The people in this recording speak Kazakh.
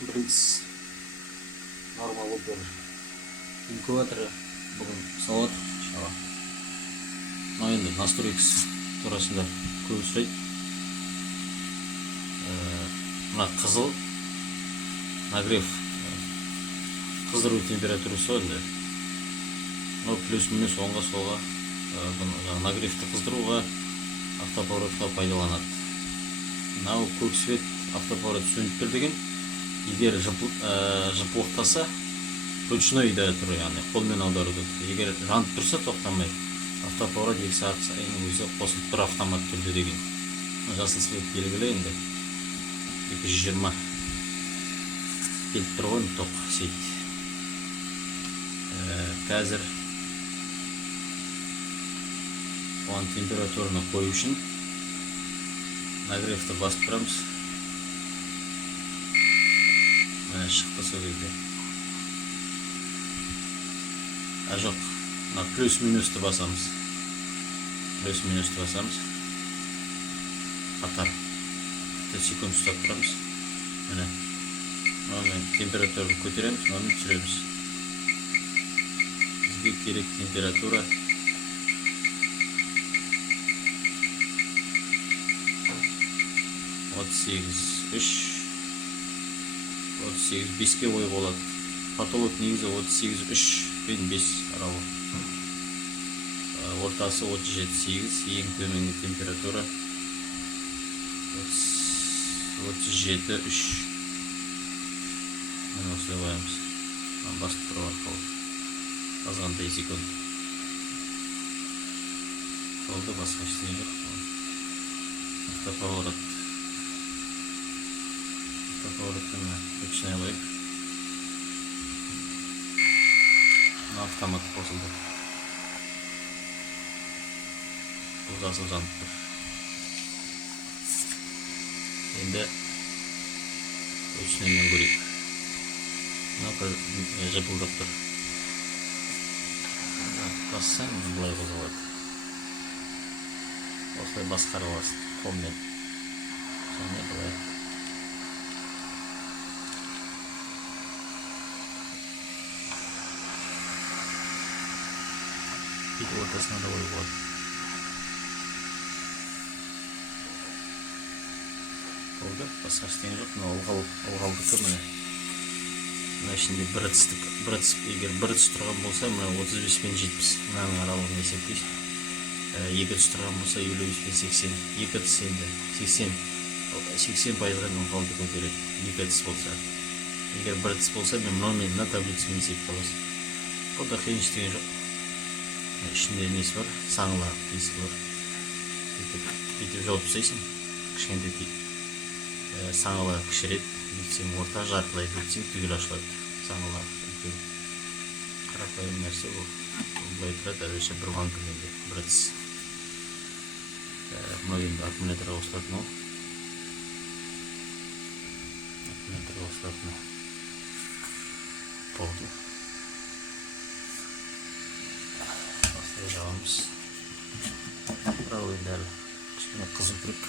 Брикс нормалы бір инкубаторы бүгін сауат шаға. Мына енді настройкс турасында көп сұрайды. Мына қызыл нагрев қыздыру температурасы енді плюс-минус оңға солға нагревті қыздыруға автоповоротқа пайдаланады. Мынау көк свет автоповорот сөніп тұр деген, егер жыпылықтаса ручной да тұр, яғни қолмен аударуды тұр. Егер жанып тұрса тоқтамай, автоповорот 2 сағат сайын өзі қосылып тұр автомат түрде деген. Жасыл свет белгілі енді 220 келіп тұр ғой, тоқ сет. Қазір оған температураны қою үшін нагревті басып тұрамыз. Міне шықты сол кезде. Жоқ, плюс-минусты басамыз. Плюс-минусты басамыз. Қатар. Секунд ұстап тұрамыз. Міне. Мына температураны көтереміз, мына түсіреміз. Бізге керек температура 38,5-ке қойып болады. Потолок негізі 38,3 пен 5 аралы. Ортасы 37,8, ең төменгі температура 37,3. Мен осылай қоямыз. Басып тұру арқылы. Азғантай секунд. Болды, басқа ештеңе жоқ. Автоповорот. Автоповоротты ручной қойып. Автомат қосылды. Бұл жасыл жанып тұр. Енді ручноймен көрейік. Мына жыпылдап тұр. Бассаң бұлай қозғалады. Осылай басқара аласың қолмен. Және бұлай. Бүйтіп ортасына да қойып болады. Болды, басқа ештеңе жоқ. Мына ылғалдікі міне. Мына ішінде бір ыдыс, егер бір ыдыс тұрған болса, мына 35 пен 70. Мынаның аралығын есептейсің. 2 ыдыс тұрған болса 55 пен 80. 2 ыдыс енді 80 пайызға ылғалды көтереді. 2 ыдыс болса. Егер бір ыдыс болса, мен мына таблицамен есептеп аласың. Бұнда қиын ештеңе жоқ. Ішінде несі бар, саңыла есігі бар. Бүйтіп жауып тастайсың, кішкентай тиіп. Саңыла кішіреді, бүйтсең орта, жарқылайды, бүйтсең түгел ашылады. Саңыла үлкен. Қарапайым нәрсе бұл. Бұлай тұрады, әзірше бір банкіменде, бір ыдыс. Мынау енді аккумуляторға қосылатын ол. Аккумуляторға қосылатын болды. Жағамыз. Бірақ енді әлі кішкене қызу тұрып.